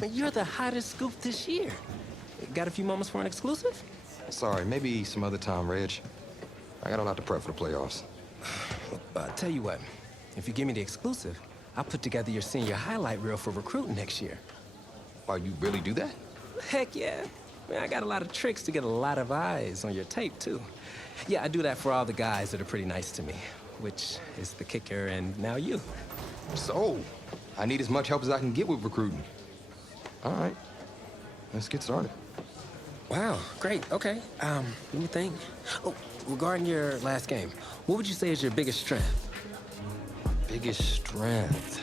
Man, you're the hottest scoop this year. Got a few moments for an exclusive? Sorry, maybe some other time, Reg. I got a lot to prep for the playoffs. Tell you what, if you give me the exclusive, I'll put together your senior highlight reel for recruiting next year. Wow, you really do that? Heck yeah. Man, I got a lot of tricks to get a lot of eyes on your tape, too. Yeah, I do that for all the guys that are pretty nice to me, which is the kicker and now you. So, I need as much help as I can get with recruiting. All right, let's get started. Wow, great, okay. Let me think. Oh, regarding your last game, what would you say is your biggest strength? Biggest strength?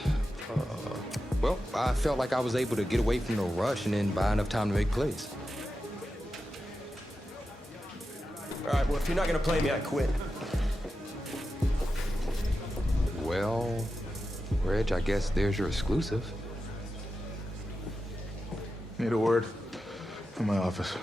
Well, I felt like I was able to get away from the rush and then buy enough time to make plays. All right, well, if you're not gonna play me, I quit. Well, Reg, I guess there's your exclusive. Need a word from my office.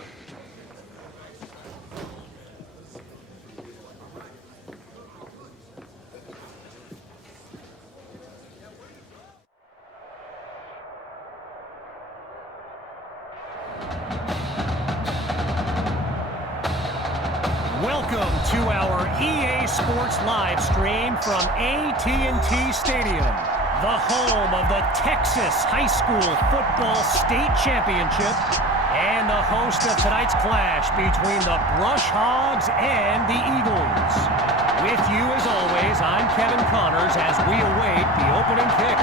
Welcome to our EA Sports live stream from AT&T Stadium, the home of the Texas High School Football State Championship and the host of tonight's clash between the Brush Hogs and the Eagles. With you as always, I'm Kevin Connors as we await the opening kick.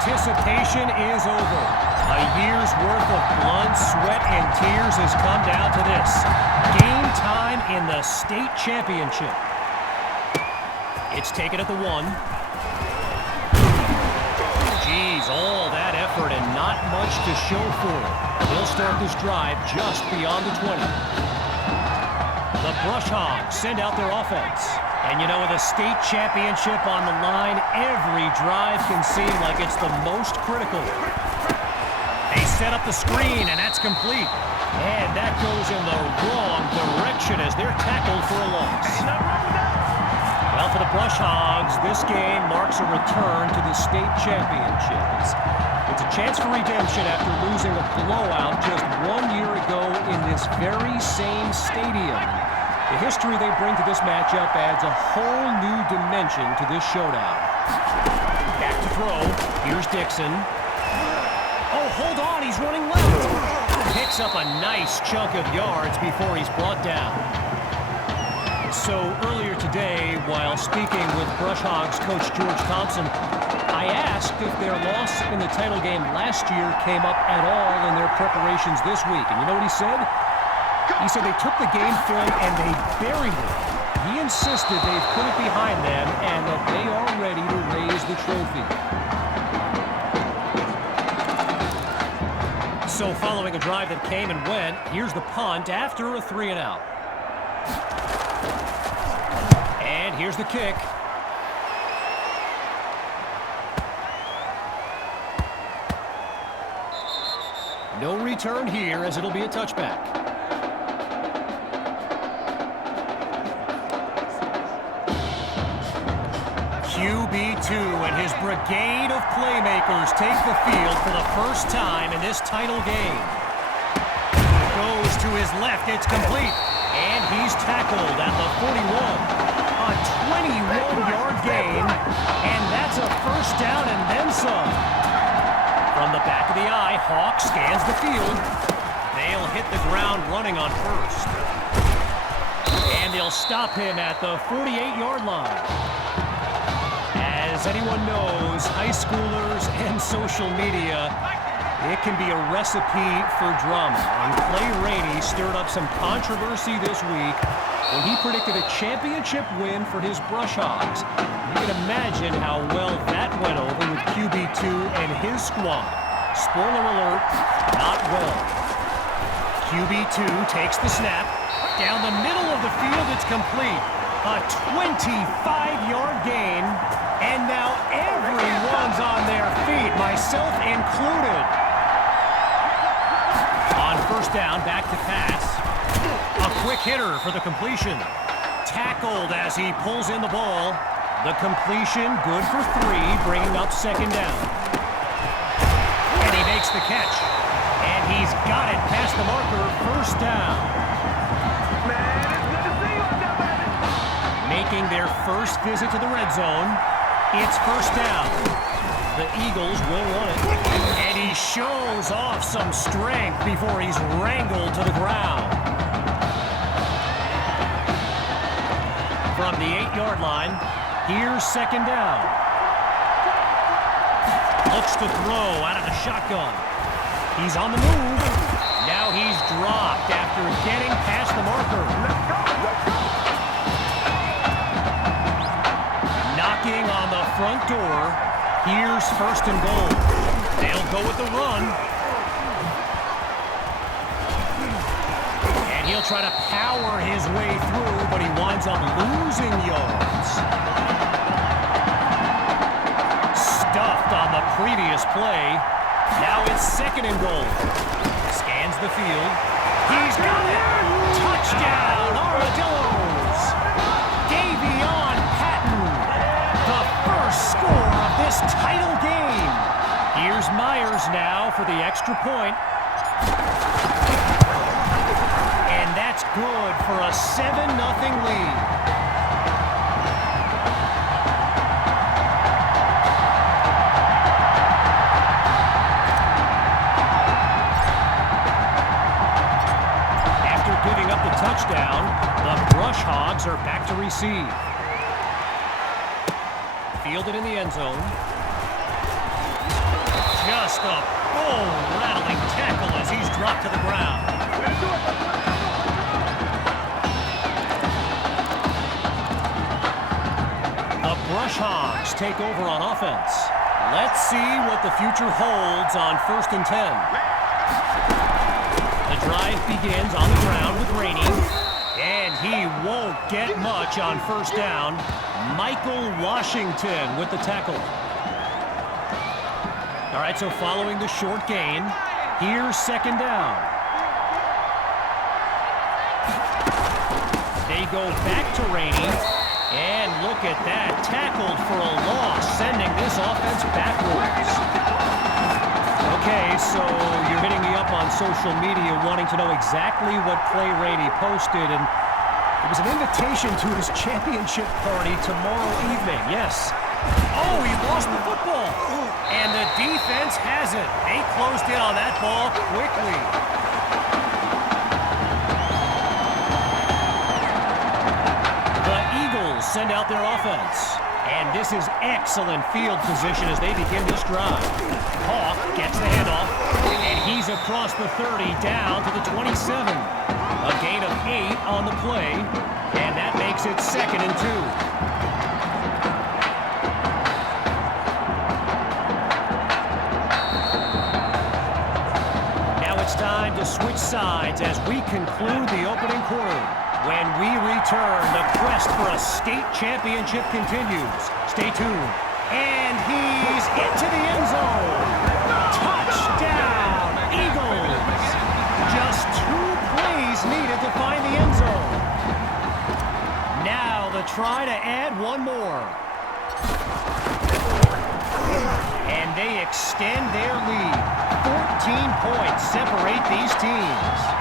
Anticipation is over. A year's worth of blood, sweat, and tears has come down to this. Game time in the state championship. It's taken at the 1. Geez, all that effort and not much to show for it. They'll start this drive just beyond the 20. The Brush Hogs send out their offense. And you know, with a state championship on the line, every drive can seem like it's the most critical. They set up the screen, and that's complete. And that goes in the wrong direction as they're tackled for a loss. Well, for the Brush Hogs, this game marks a return to the state championship. It's a chance for redemption after losing a blowout just 1 year ago in this very same stadium. The history they bring to this matchup adds a whole new dimension to this showdown. Back to throw. Here's Dixon. Oh, hold on. He's running left. Picks up a nice chunk of yards before he's brought down. So earlier today, while speaking with Brush Hogs coach George Thompson, I asked if their loss in the title game last year came up at all in their preparations this week. And you know what he said? He said they took the game film and they buried it. He insisted they've put it behind them and that they are ready to raise the trophy. So following a drive that came and went, here's the punt after a 3-and-out. And here's the kick. No return here as it'll be a touchback. QB2 and his brigade of playmakers take the field for the first time in this title game. Goes to his left, it's complete, and he's tackled at the 41. A 21-yard gain, and that's a first down and then some. From the back of the eye, Hawk scans the field. They'll hit the ground running on first. And they'll stop him at the 48-yard line. As anyone knows, high schoolers and social media, it can be a recipe for drama. And Clay Rainey stirred up some controversy this week when he predicted a championship win for his Brush Hogs. You can imagine how well that went over with QB2 and his squad. Spoiler alert, not well. QB2 takes the snap. Down the middle of the field, it's complete. A 25-yard gain. And now everyone's on their feet, myself included. down, back to pass. A quick hitter for the completion. Tackled as he pulls in the ball. The completion, good for 3, bringing up second down. And he makes the catch. And he's got it past the marker, first down. Making their first visit to the red zone. It's first down. The Eagles will run it. And he shows off some strength before he's wrangled to the ground. From the 8-yard line, here's second down. Looks to throw out of the shotgun. He's on the move. Now he's dropped after getting past the marker. Knocking on the front door. Here's first and goal. They'll go with the run. And he'll try to power his way through, but he winds up losing yards. Stuffed on the previous play. Now it's second and goal. Scans the field. He's got it. Touchdown, Armadillos. Davion Patton. The first score of this title game. Here's Myers now for the extra point. And that's good for a 7-0 lead. Touchdown. The Brush Hogs are back to receive. Fielded in the end zone. Just a bone-rattling tackle as he's dropped to the ground. The Brush Hogs take over on offense. Let's see what the future holds on 1st and 10. The drive begins on the ground with Rainey, and he won't get much on first down. Michael Washington with the tackle. All right, so following the short gain, here's second down. They go back to Rainey, and look at that, tackled for a loss, sending this offense backwards. Okay, so you're hitting me up on social media wanting to know exactly what Clay Rainey posted, and it was an invitation to his championship party tomorrow evening. Yes. Oh, he lost the football. And the defense has it. They closed in on that ball quickly. The Eagles send out their offense. And this is excellent field position as they begin this drive. Hawk gets the handoff, and he's across the 30 down to the 27. A gain of 8 on the play, and that makes it 2nd and 2. Now it's time to switch sides as we conclude the opening quarter. When we return, the quest for a state championship continues. Stay tuned. And he's into the end zone. Touchdown, Eagles. Just 2 plays needed to find the end zone. Now the try to add one more. And they extend their lead. 14 points separate these teams.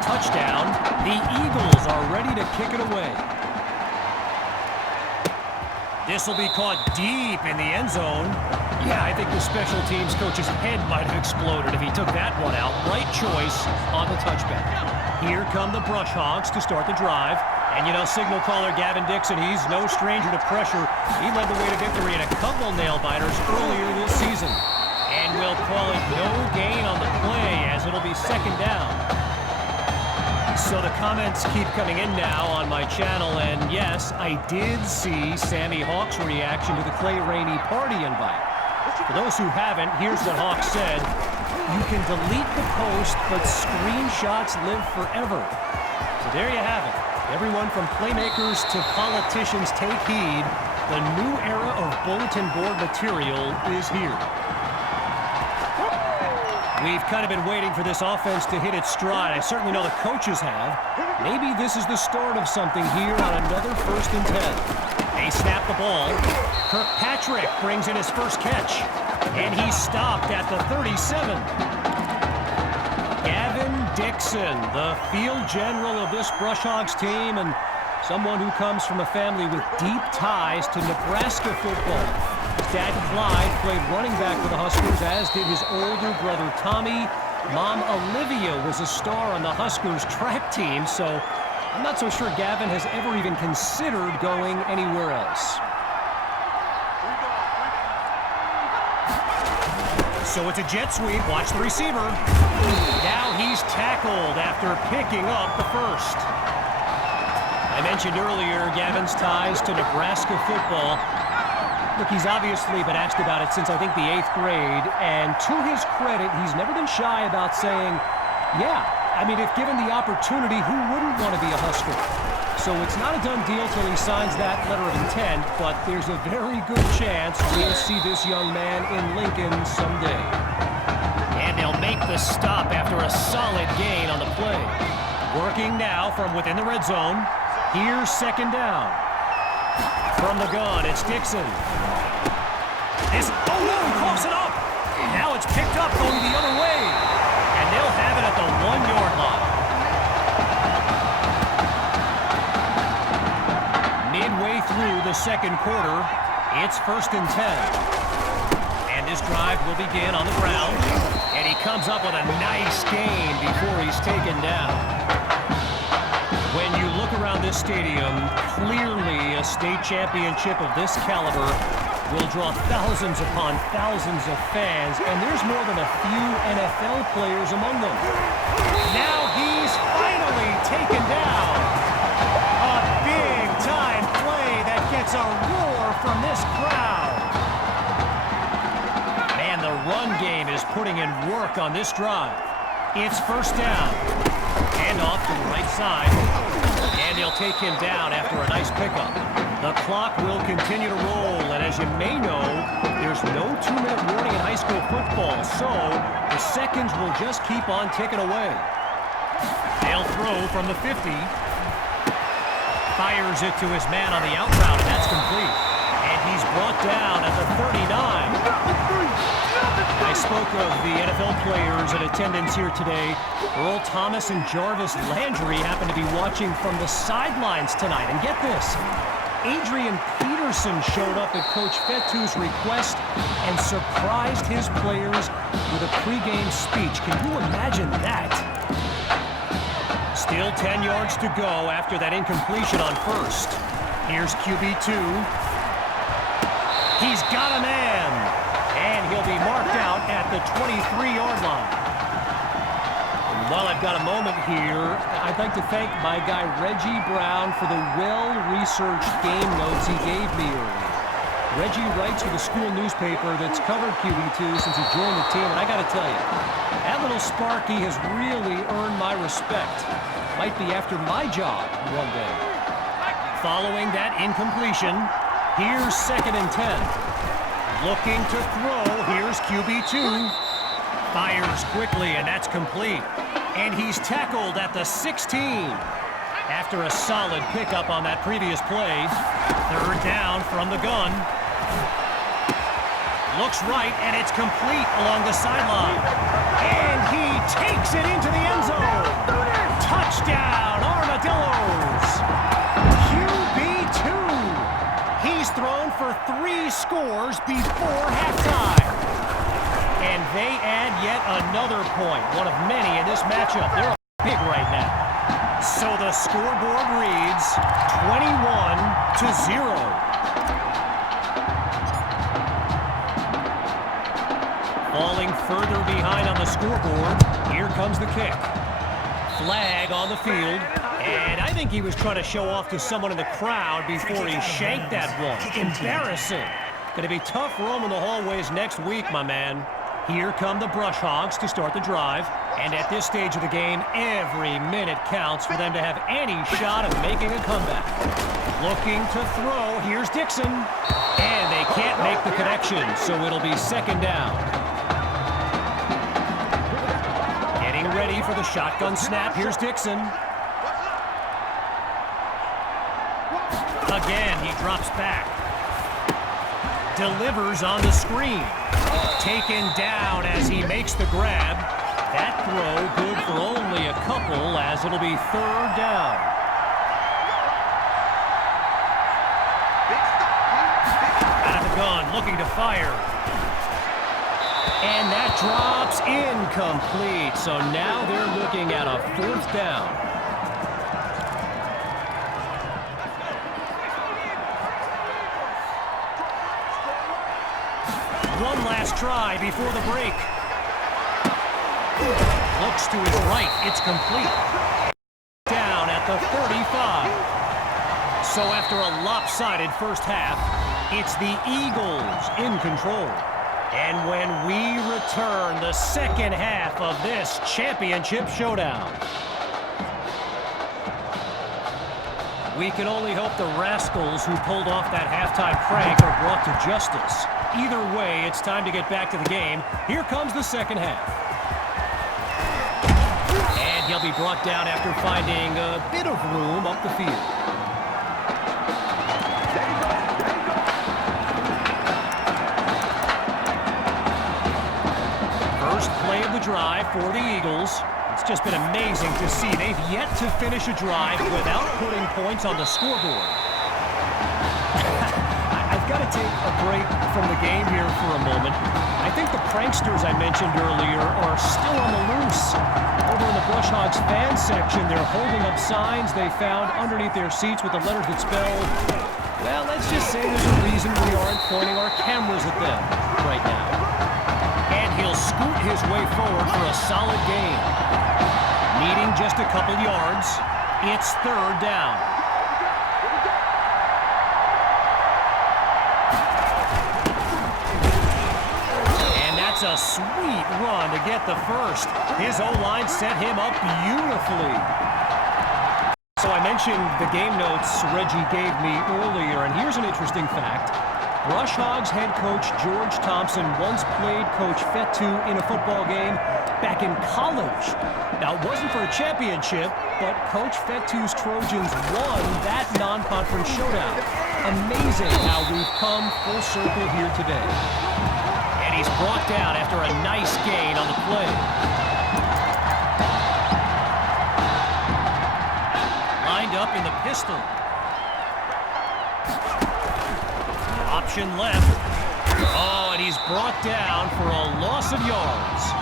Touchdown, the Eagles are ready to kick it away. This will be caught deep in the end zone. Yeah, I think the special teams coach's head might have exploded if he took that one out. Right choice on the touchback. Here come the Brush Hogs to start the drive. And you know, signal caller Gavin Dixon, he's no stranger to pressure. He led the way to victory in a couple nail-biters earlier this season. And we'll call it no gain on the play as it'll be second down. So the comments keep coming in now on my channel, and yes, I did see Sammy Hawk's reaction to the Clay Rainey party invite. For those who haven't, here's what Hawk said. You can delete the post, but screenshots live forever. So there you have it. Everyone from playmakers to politicians, take heed. The new era of bulletin board material is here. We've kind of been waiting for this offense to hit its stride. I certainly know the coaches have. Maybe this is the start of something here on another 1st and 10. They snap the ball. Kirkpatrick brings in his first catch. And he's stopped at the 37. Gavin Dixon, the field general of this Brushhogs team, and someone who comes from a family with deep ties to Nebraska football. His dad, Clyde, played running back for the Huskers, as did his older brother, Tommy. Mom, Olivia, was a star on the Huskers track team, so I'm not so sure Gavin has ever even considered going anywhere else. So it's a jet sweep. Watch the receiver. Now he's tackled after picking up the first. I mentioned earlier Gavin's ties to Nebraska football. Look, he's obviously been asked about it since, I think, the 8th grade. And to his credit, he's never been shy about saying, yeah, I mean, if given the opportunity, who wouldn't want to be a Husker? So it's not a done deal till he signs that letter of intent, but there's a very good chance we'll see this young man in Lincoln someday. And they'll make the stop after a solid gain on the play. Working now from within the red zone. Here's 2nd down. From the gun, it's Dixon. He coughs it up. Now it's picked up going the other way. And they'll have it at the 1-yard line. Midway through the 2nd quarter, it's 1st and 10. And this drive will begin on the ground. And he comes up with a nice gain before he's taken down. When you look around this stadium, clearly a state championship of this caliber will draw thousands upon thousands of fans, and there's more than a few NFL players among them. Now he's finally taken down. A big-time play that gets a roar from this crowd. Man, the run game is putting in work on this drive. It's 1st down. Hand off to the right side. And they'll take him down after a nice pickup. The clock will continue to roll, and as you may know, there's no 2-minute warning in high school football, so the seconds will just keep on ticking away. They'll throw from the 50. Fires it to his man on the out route, and that's complete. And he's brought down at the 39. I spoke of the NFL players in attendance here today. Earl Thomas and Jarvis Landry happen to be watching from the sidelines tonight. And get this, Adrian Peterson showed up at Coach Fetu's request and surprised his players with a pregame speech. Can you imagine that? Still 10 yards to go after that incompletion on 1st. Here's QB2. He's got a man. And he'll be marked out at the 23-yard line. And while I've got a moment here, I'd like to thank my guy Reggie Brown for the well-researched game notes he gave me earlier. Reggie writes for the school newspaper that's covered QB2 since he joined the team, and I got to tell you, that little Sparky has really earned my respect. Might be after my job one day. Following that incompletion, here's 2nd and 10. Looking to throw, here's QB2. Fires quickly, and that's complete. And he's tackled at the 16. After a solid pickup on that previous play, 3rd down from the gun. Looks right, and it's complete along the sideline. And he takes it into the end zone. Touchdown, Armadillos. QB2. He's thrown for 3 scores before halftime. And they add yet another point, one of many in this matchup. They're big right now. So the scoreboard reads 21-0. Falling further behind on the scoreboard, here comes the kick. Flag on the field. And I think he was trying to show off to someone in the crowd before he shanked that one. Embarrassing. Going to be tough roaming the hallways next week, my man. Here come the Brushhogs to start the drive. And at this stage of the game, every minute counts for them to have any shot of making a comeback. Looking to throw, here's Dixon. And they can't make the connection, so it'll be second down. Getting ready for the shotgun snap, here's Dixon. Again, he drops back. Delivers on the screen. Taken down as he makes the grab. That throw good for only a couple, as it'll be third down. Out of the gun, looking to fire. And that drops incomplete. So now they're looking at a fourth down. One last try before the break. Looks to his right. It's complete. Down at the 35. So after a lopsided first half, it's the Eagles in control. And when we return, the second half of this championship showdown. We can only hope the rascals who pulled off that halftime prank are brought to justice. Either way, it's time to get back to the game. Here comes the second half. And he'll be brought down after finding a bit of room up the field. First play of the drive for the Eagles. It's just been amazing to see. They've yet to finish a drive without putting points on the scoreboard. I've got to take a break from the game here for a moment. I think the pranksters I mentioned earlier are still on the loose. Over in the Brush Hogs fan section, they're holding up signs they found underneath their seats with the letters that spell, well, let's just say there's a reason we aren't pointing our cameras at them right now. And he'll scoot his way forward for a solid gain. Needing just a couple yards, it's third down. And that's a sweet run to get the first. His O-line set him up beautifully. So I mentioned the game notes Reggie gave me earlier, and here's an interesting fact. Brush Hogs head coach George Thompson once played Coach Fetu in a football game back in college. Now, it wasn't for a championship, but Coach Fetu's Trojans won that non-conference showdown. Amazing how we've come full circle here today. And he's brought down after a nice gain on the play. Lined up in the pistol. Option left. Oh, and he's brought down for a loss of yards.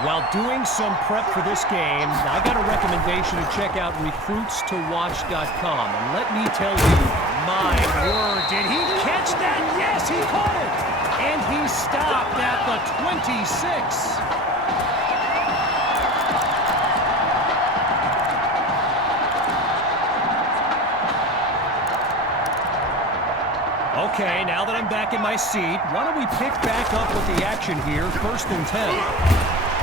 While doing some prep for this game, I got a recommendation to check out recruitstowatch.com. And let me tell you, my word, did he catch that? Yes, he caught it. And he stopped at the 26. Okay, now that I'm back in my seat, why don't we pick back up with the action here, 1st and 10.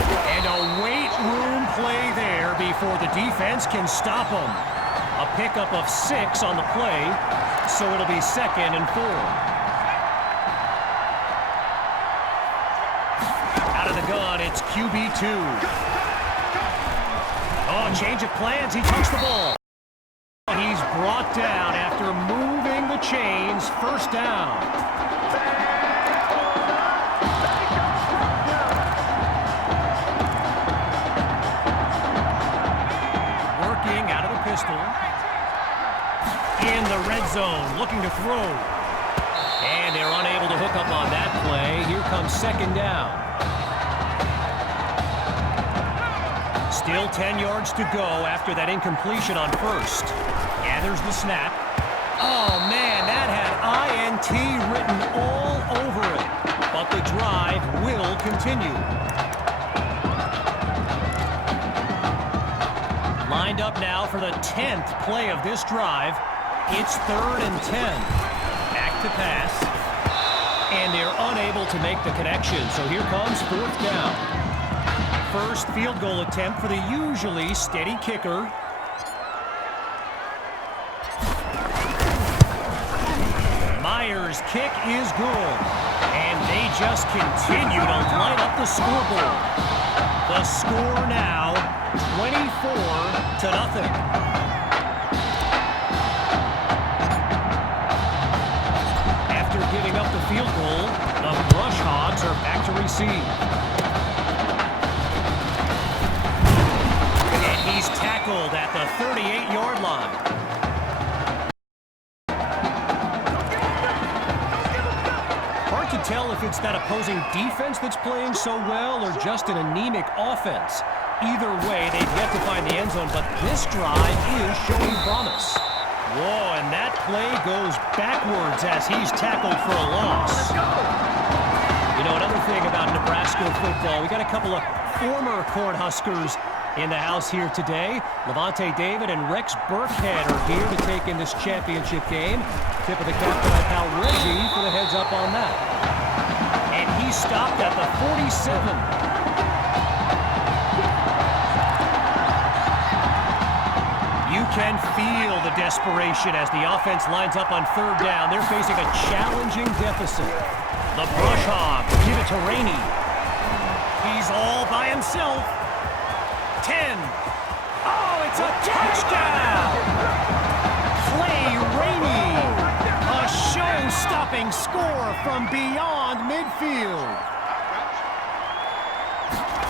And a weight room play there before the defense can stop them. A pickup of 6 on the play, so it'll be 2nd and 4. Out of the gun, it's QB2. Oh, change of plans, he touched the ball. He's brought down after moving the chains, 1st down. In the red zone, looking to throw. And they're unable to hook up on that play. Here comes 2nd down. Still 10 yards to go after that incompletion on 1st. Gathers the snap. Oh, man, that had INT written all over it. But the drive will continue. Lined up now for the 10th play of this drive. It's 3rd and 10. Back to pass. And they're unable to make the connection. So here comes 4th down. first field goal attempt for the usually steady kicker. Myers' kick is good, and they just continue to light up the scoreboard. The score now, 24-0. After giving up the field goal, the Brush Hogs are back to receive. And he's tackled at the 38-yard line. Hard to tell if it's that opposing defense that's playing so well or just an anemic offense. Either way, they've yet to find the end zone, but this drive is showing promise. Whoa, and that play goes backwards as he's tackled for a loss. You know, another thing about Nebraska football, we got a couple of former Cornhuskers in the house here today. Levante David and Rex Burkhead are here to take in this championship game. Tip of the cap to my pal Reggie for the heads up on that. And he stopped at the 47. You can feel the desperation as the offense lines up on third down. They're facing a challenging deficit. The Brush Hogs give it to Rainey. He's all by himself. 10. Oh, it's a touchdown! Clay Rainey. A show-stopping score from beyond midfield.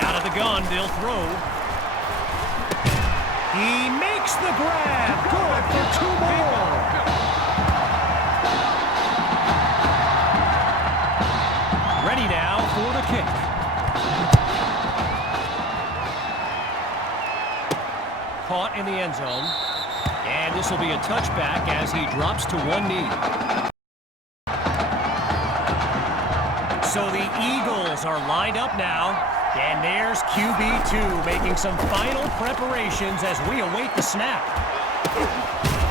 Out of the gun, they'll throw. He makes the grab. Good for 2 more. Ready now for the kick. Caught in the end zone. And this will be a touchback as he drops to one knee. So the Eagles are lined up now. And there's QB2 making some final preparations as we await the snap.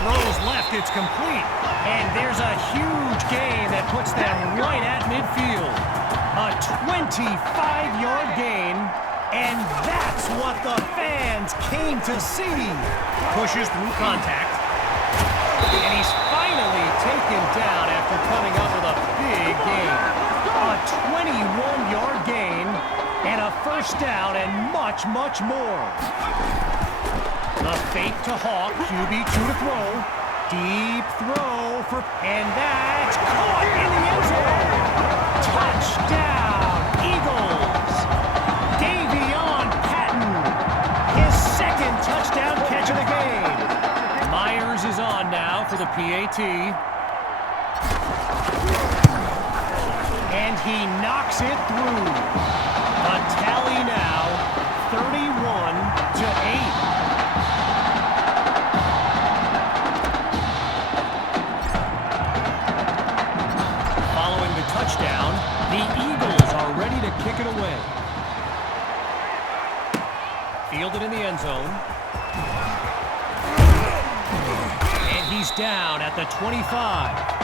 Throws left, it's complete. And there's a huge gain that puts them right at midfield. A 25-yard gain. And that's what the fans came to see. Pushes through contact. And he's finally taken down after coming up with a big gain. A 21-yard gain. And a first down and much, much more. The fake to Hawk, QB2 to throw. Deep throw for, and that's caught in the end zone. Touchdown, Eagles. Davion Patton, his second touchdown catch of the game. Myers is on now for the PAT. And he knocks it through. A tally now, 31-8. Following the touchdown, the Eagles are ready to kick it away. Fielded in the end zone. And he's down at the 25.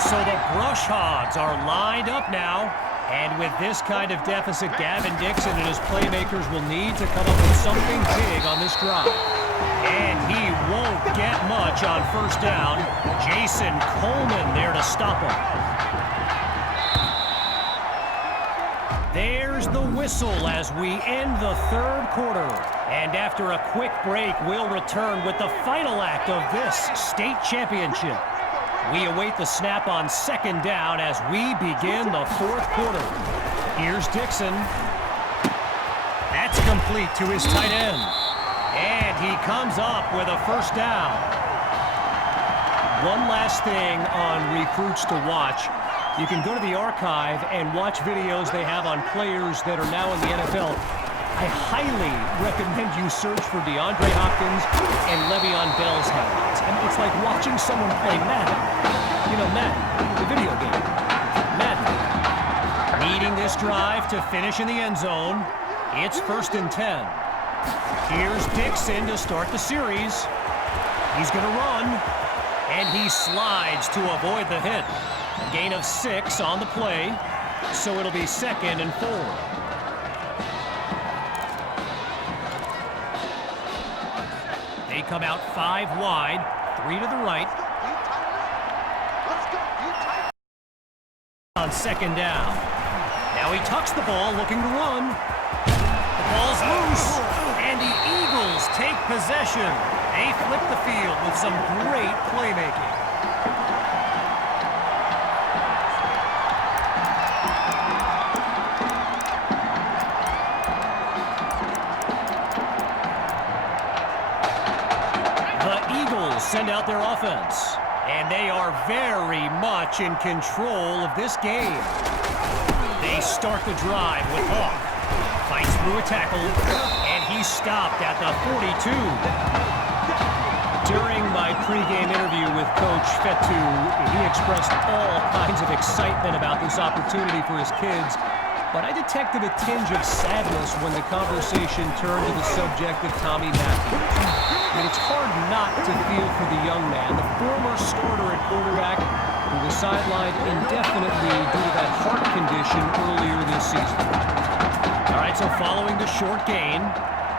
So the Brush Hogs are lined up now. And with this kind of deficit, Gavin Dixon and his playmakers will need to come up with something big on this drive. And he won't get much on first down. Jason Coleman there to stop him. There's the whistle as we end the third quarter. And after a quick break, we'll return with the final act of this state championship. We await the snap on second down as we begin the fourth quarter. Here's Dixon. That's complete to his tight end. And he comes up with a first down. One last thing on recruits to watch. You can go to the archive and watch videos they have on players that are now in the NFL. I highly recommend you search for DeAndre Hopkins and Le'Veon Bell's highlights. I mean, it's like watching someone play Madden. You know, Madden, the video game. Madden. Needing this drive to finish in the end zone. It's 1st and 10. Here's Dixon to start the series. He's going to run. And he slides to avoid the hit. A gain of 6 on the play, so it'll be 2nd and 4. They come out 5 wide, 3 to the right. On 2nd down. Now he tucks the ball, looking to run. The ball's loose, and the Eagles take possession. They flip the field with some great playmaking. The Eagles send out their offense, and they are very much in control of this game. They start the drive with Hawk. Fights through a tackle, and he's stopped at the 42. During my pregame interview with Coach Fetu, he expressed all kinds of excitement about this opportunity for his kids, but I detected a tinge of sadness when the conversation turned to the subject of Tommy Matthews. I mean, it's hard not to feel for the young man, the former starter at quarterback, who was sidelined indefinitely due to that heart condition earlier this season. All right, so following the short gain,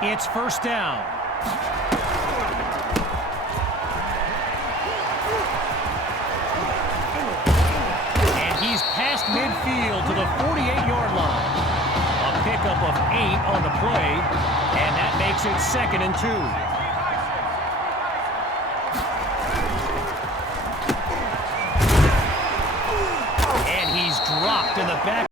it's 1st down. And he's past midfield to the 48-yard line. A pickup of 8 on the play, and that makes it 2nd and 2. Dropped in the back.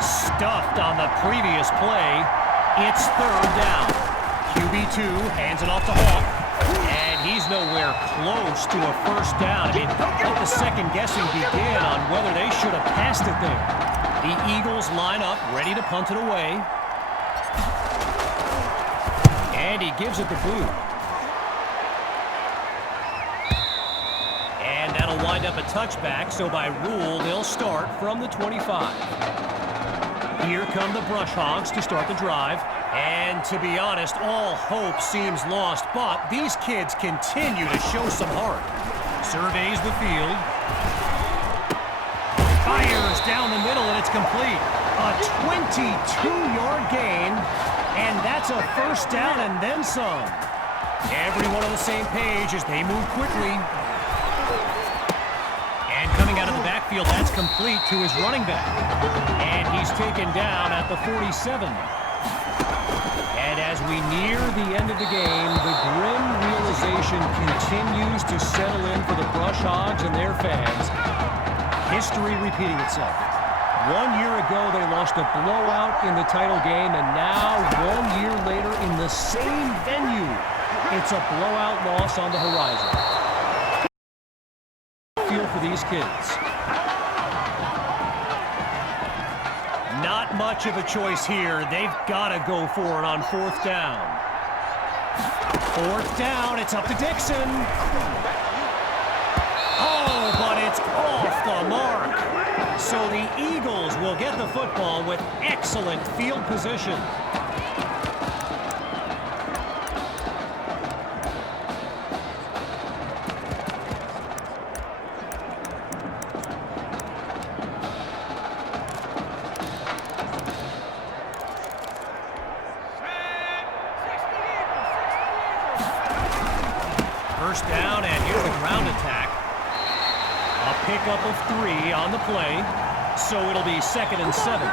Stuffed on the previous play. It's 3rd down. QB2 hands it off to Hawk, and he's nowhere close to a 1st down. I mean, let the second guessing begin on whether they should have passed it there. The Eagles line up, ready to punt it away. And he gives it the boot. And that'll wind up a touchback, so by rule, they'll start from the 25. Here come the Brush Hogs to start the drive. And to be honest, all hope seems lost, but these kids continue to show some heart. Surveys the field. Fires down the middle, and it's complete. A 22-yard gain. And that's a 1st down and then some. Everyone on the same page as they move quickly. And coming out of the backfield, that's complete to his running back. And he's taken down at the 47. And as we near the end of the game, the grim realization continues to settle in for the Brush Hogs and their fans. History repeating itself. 1 year ago, they lost a blowout in the title game, and now, 1 year later, in the same venue, it's a blowout loss on the horizon. Feel for these kids. Not much of a choice here. They've got to go for it on 4th down. 4th down, it's up to Dixon. Oh, but it's off the mark. So the Eagles will get the football with excellent field position. First down, and here's the ground attack. A pickup of 3 on the play, so it'll be 2nd and 7.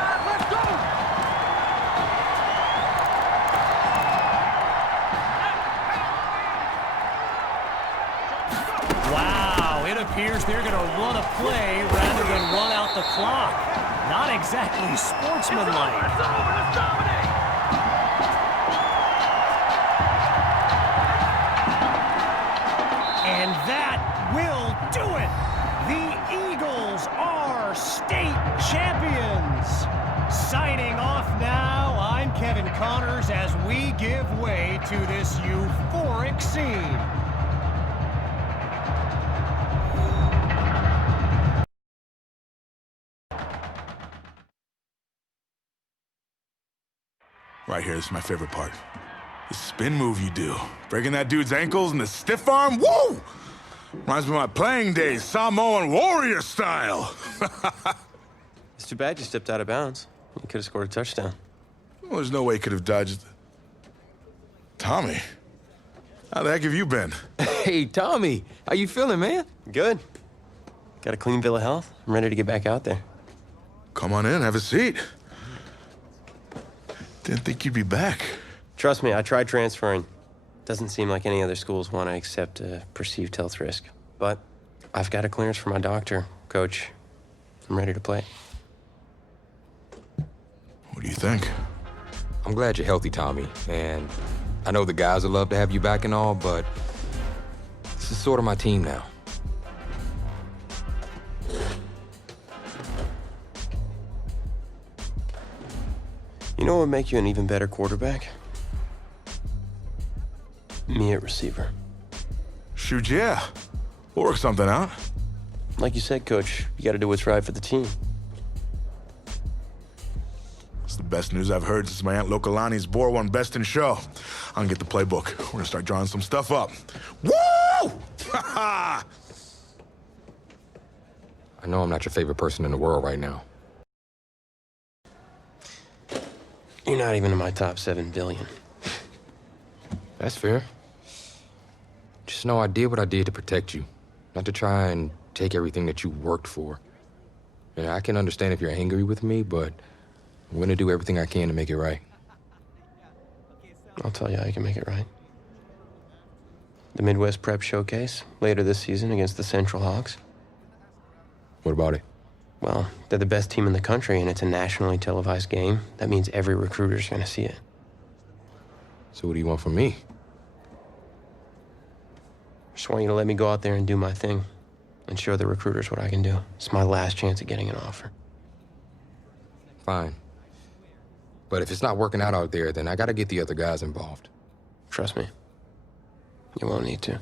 Wow, it appears they're going to run a play rather than run out the clock. Not exactly sportsmanlike. And that will do it. The Eagles are state champions. Signing off now, I'm Kevin Connors as we give way to this euphoric scene. Right here, this is my favorite part. The spin move you do. Breaking that dude's ankles and the stiff arm, woo! Reminds me of my playing days, Samoan warrior style. It's too bad you stepped out of bounds. You could have scored a touchdown. Well, there's no way he could have dodged. Tommy, how the heck have you been? Hey, Tommy, how you feeling, man? Good. Got a clean bill of health. I'm ready to get back out there. Come on in, have a seat. Didn't think you'd be back. Trust me, I tried transferring. Doesn't seem like any other schools want to accept a perceived health risk. But I've got a clearance from my doctor, Coach. I'm ready to play. What do you think? I'm glad you're healthy, Tommy, and I know the guys would love to have you back and all, but this is sort of my team now. You know what would make you an even better quarterback? Me at receiver. Shoot, yeah. We'll work something out. Like you said, Coach, you got to do what's right for the team. It's the best news I've heard since my Aunt Lokalani's Boar won Best in Show. I'm gonna get the playbook. We're gonna start drawing some stuff up. Woo! I know I'm not your favorite person in the world right now. You're not even in my top 7 billion. That's fair. Just know I did what I did to protect you, not to try and take everything that you worked for. And I can understand if you're angry with me, but I'm gonna do everything I can to make it right. I'll tell you how you can make it right. The Midwest Prep Showcase, later this season against the Central Hawks. What about it? Well, they're the best team in the country, and it's a nationally televised game. That means every recruiter's gonna see it. So what do you want from me? Just want you to let me go out there and do my thing and show the recruiters what I can do. It's my last chance at getting an offer. Fine. But if it's not working out there, then I gotta get the other guys involved. Trust me, you won't need to.